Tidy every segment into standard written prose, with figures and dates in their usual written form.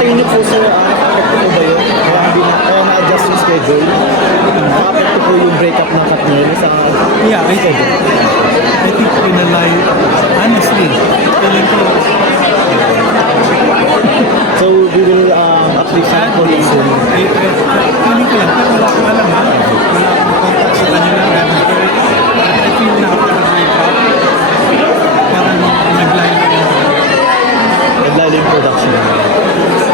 Tingin niyo po sir, nakapekto po ba yun? Kaya na-adjust yung schedule? Nakapekto po yung breakup ng Katniel sa Yeah, I think in a lie, honestly, feeling ko, So we will update sa po sadly, soon. feeling ko lang, pero wala akong alam ha. Wala akong contact sa kanila. Pero I feel na ako nag-break up. Parang nag-line Naglalim yung production.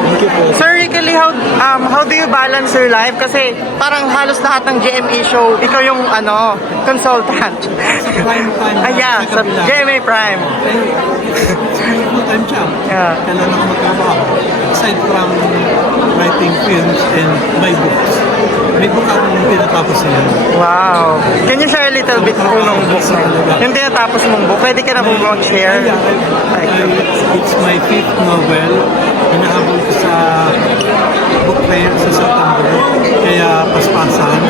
Thank you po. Sir Ricky Lee, how do you balance your life? Kasi parang halos lahat ng GMA show, ikaw yung consultant. sa prime time. Yeah, sa kabila. GMA Prime. It's my full-time job. Yeah. Kailan ako magtrabaho. Aside from writing films and my books. May book akong tinatapos niya. Wow. Can you share a little bit po ng book na yun? Yung tinatapos mong book, pwede ka na po mag-share? It's my fifth novel. Hinahabol ko sa book fair sa September. Kaya paspasan.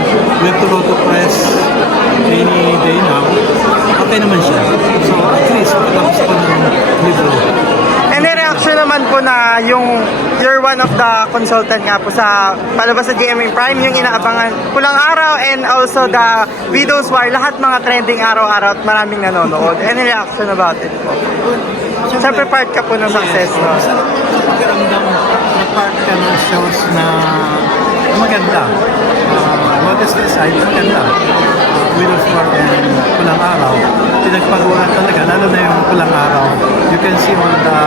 We have to go to press any day now. Okay naman siya. So at least matapos ko ng libro. Any reaction naman po na you're one of the consultant nga po sa palabas sa GMA Prime, yung inaabangan Pulang Araw and also the Widow's War, lahat mga trending araw-araw at maraming nanonood. Any reaction about it po? Siyempre part ka po ng success, no? Masarap pakiramdam na part ka ng shows na maganda. Modest aside, maganda. Widow's War and Pulang Araw. Pinagpaguran talaga, lalo na yung Pulang Araw. You can see all the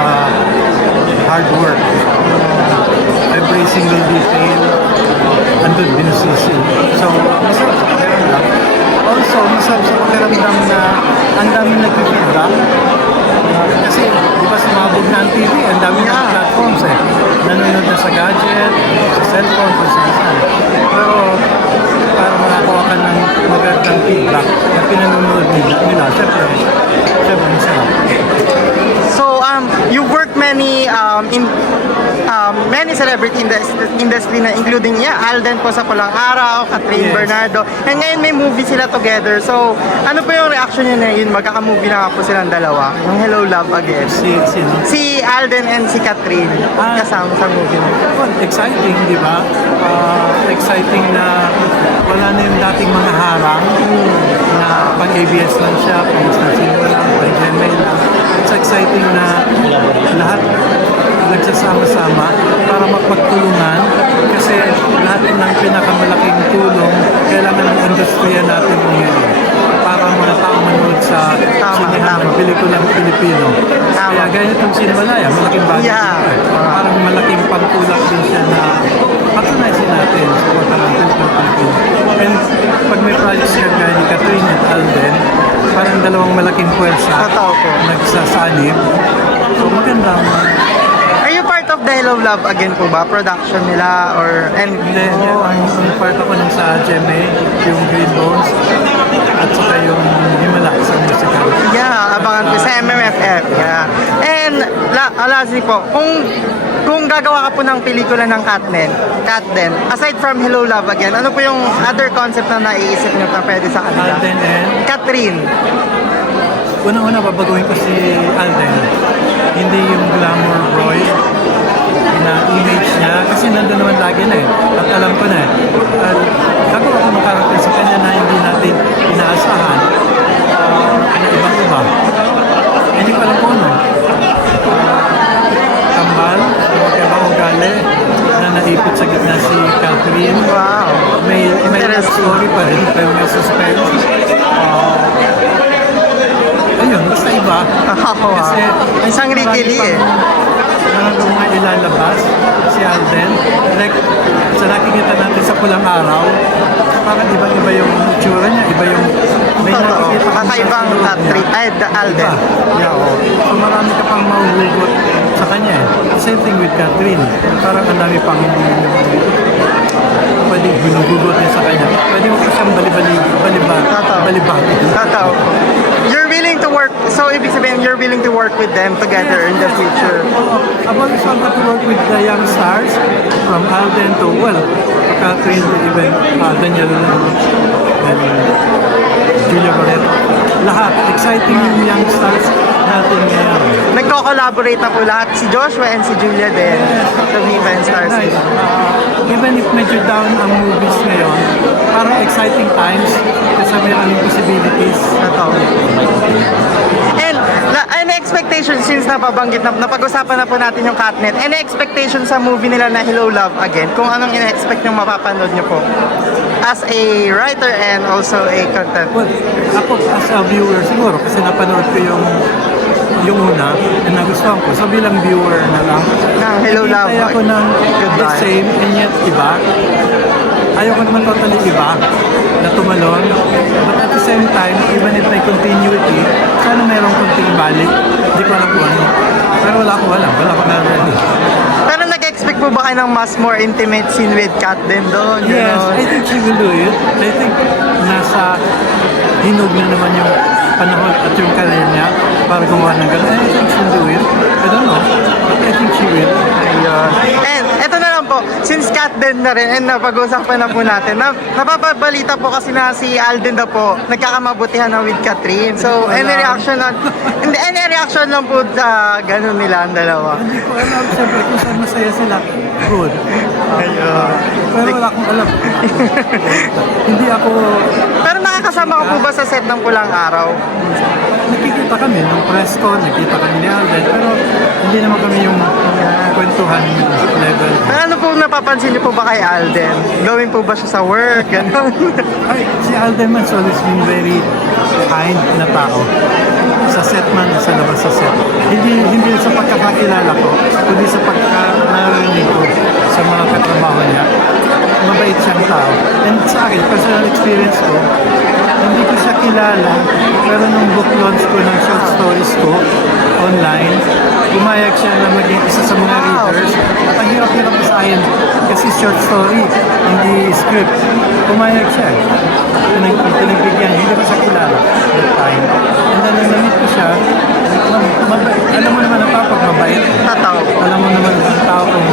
hard work. Every single detail, andun, binusisi. So, masarap sa pakiramdam. Also, masarap sa pakiramdam na ang daming nag-feedback. Kasi, di ba sumabog na ang TV, ang dami na platforms eh. Nanonood na sa gadget, sa cellphone, kung saan. Pero, para makakuha ka ng magandang feedback na pinanonood nila, syempre, masarap. So, you work many many celebrity industry na including Alden po sa Pulang Araw, Catherine Yes. Bernardo. And ngayon may movie sila together. So, ano po yung reaction niyo na yun? Magkaka-movie na nga po silang dalawa. Yung Hello Love Again. Sino? Si Alden and si Catherine kasama sa movie na. Well, exciting, di ba? Exciting na wala na yung dating mga harang na pag-ABS lang siya, pag-Sino lang, pag-Gmail lang. It's exciting na lahat nagsasama-sama para mapagtulungan kasi lahat ng pinakamalaking tulong kailangan ng industriya natin ngayon para mga tao manood sa sinihan ng pelikulang Pilipino. Kaya gaya itong Sinimalaya, malaking budget. Yeah. Parang malaking pagtulak din siya na patunaysin natin sa kota ng pelikulang Pilipino. And pag may project siya gaya ni Catherine at Alden, parang dalawang malaking puwersa Totoo po. nagsasanib. So magandang Are you part of the Hello Love Again po ba? Production nila or... Hindi, ang part ako nung sa GMA, yung Green Bones, at saka yung Himala sa musical. Yeah, abangan ko sa MMFF. Yeah. And lastly po, kung gagawa ka po ng pelikula ng Katden, aside from Hello Love Again, ano po yung other concept na naiisip niyo na pwede sa kanila? Alden and Catherine. unang-una babaguhin ko si Alden. Hindi yung glamour boy na image niya, kasi nandun naman lagi na eh. At alam ko na eh. Gagawa ko ng karakter sa kanya na hindi natin inaasahan na ibang-iba. Hindi ko alam kung ano. Kambal, magkabang ugali na naipit sa gitna si Catherine. Wow. May love Interesting. story pa rin, pero may suspense. Ayun, basta iba. Kasi Isang Ricky Lee eh. Marami mga ilalabas si Alden. Like, sa nakikita natin sa Pulang Araw, parang iba-iba yung itsura niya, iba yung may Totoo. nakikita kang Kakaibang background niya. Alden. Yeah, oo. So marami ka pang mahuhugot sa kanya eh. Same thing with Catherine. Parang ang dami pang pwedeng binugugot niya sa kanya. Pwede mo pa siyang balibag. Totoo. You're willing to work, so ibig sabihin, you're willing to work with them together in the future. I've always wanted to work with the young stars, from Alden to, well, Catherine to even Daniel and Julia Barreto. Lahat, exciting yung young stars natin ngayon. Nagko-collaborate na po lahat, si Joshua and si Julia din sa Viva and Stars. Nice. Even if medyo down ang movies ngayon, parang exciting times kasi mayroon yung possibilities. Ito. And, any expectation since napabanggit na, napag-usapan na po natin yung Catnet, any expectation sa movie nila na Hello Love Again? Kung anong ina-expect yung mapapanood nyo po? As a writer and also a content. Well, ako as a viewer siguro kasi napanood ko yung una and nagustuhan ko. So bilang viewer na lang, Ng Hello Love nakikita ako ng the Goodbye. same and yet iba. Ayoko naman totally iba na tumalon. But at the same time, even if may continuity, sana mayroong kunting balik. Hindi ko alam kung ano. Pero wala akong alam. Wala akong narinig. Pero nag-expect po ba kayo ng mas more intimate scene with Kat din doon? Yes, Ganon? I think she will do it. I think nasa hinog na naman yung panahon at yung career niya para gumawa ng gano'n. I think she'll do it. I don't know, but I think she will. Ayun. And eto na lang po, since Kat din na rin and napag-usapan na po natin, napapabalita po kasi na si Alden na po nagkakamabutihan na with Catherine. So, any reaction na, hindi, any reaction lang po sa ganun nila ang dalawa? Hindi ko alam, siyempre, kung saan masaya sila. Good. Ayun. Pero wala akong alam. Hindi ako, Pero nakakasama ko po ba sa set ng Pulang Araw? nakikita kami ng press ko, nakikita kami ni Alden, pero hindi naman kami yung kwentuhan level. Pero ano po napapansin niyo po ba kay Alden? Gawin po ba siya sa work? Ganon. Ay, si Alden man always been very kind na tao. Sa set man, sa labas sa set. Hindi sa pagkakakilala ko, kundi sa pagka-narinig ko sa mga katrabaho niya. Mabait siyang tao. And sa akin, personal experience ko, hindi ko siya kilala, pero nung book launch ko ng short stories ko online, pumayag siya na maging isa sa mga readers. At ang hirap-hirap sa akin kasi short story, hindi script. Pumayag siya. Pinagbigyan, hindi ko siya kilala that time. And then nung na-meet ko siya, mabait. Alam mo naman ang tao pag mabait. Tataw. Alam mo naman ang tao kung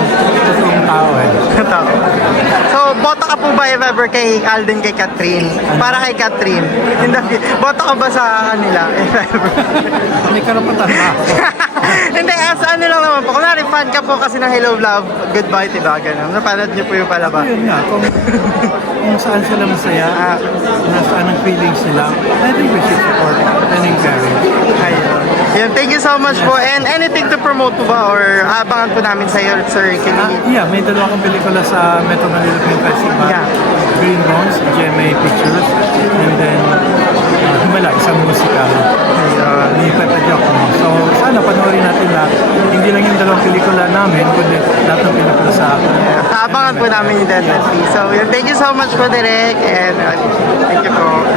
totoong tao eh. Tataw. So, boto ka po ba if ever kay Alden kay Catherine? Para kay Catherine. Hindi, boto ka ba sa kanila if ever? May karapatan na. Hindi, as ano lang naman po. Kunwari, fan ka po kasi ng Hello Love, Goodbye, diba? Ganun. Napanood niyo po yung palabas. Yun nga, kung saan sila masaya, nasaan ang feelings nila, I think we should support and encourage. Ayun. Yan, thank you so much po. And anything to promote po ba? Or abangan po namin sa iyo, Sir Kenny? Yeah, may dalawa akong pelikula sa Metro Manila Film Festival. Yeah. Green Rose, GMA Pictures, and then Himala, isang musical. Ni Pepe Giacomo. So, sana panoorin natin lahat. Hindi lang yung dalawang pelikula namin, kundi lahat ng pelikula sa Abangan po namin yung definitely. So, yun, thank you so much po, Direk. And thank you po.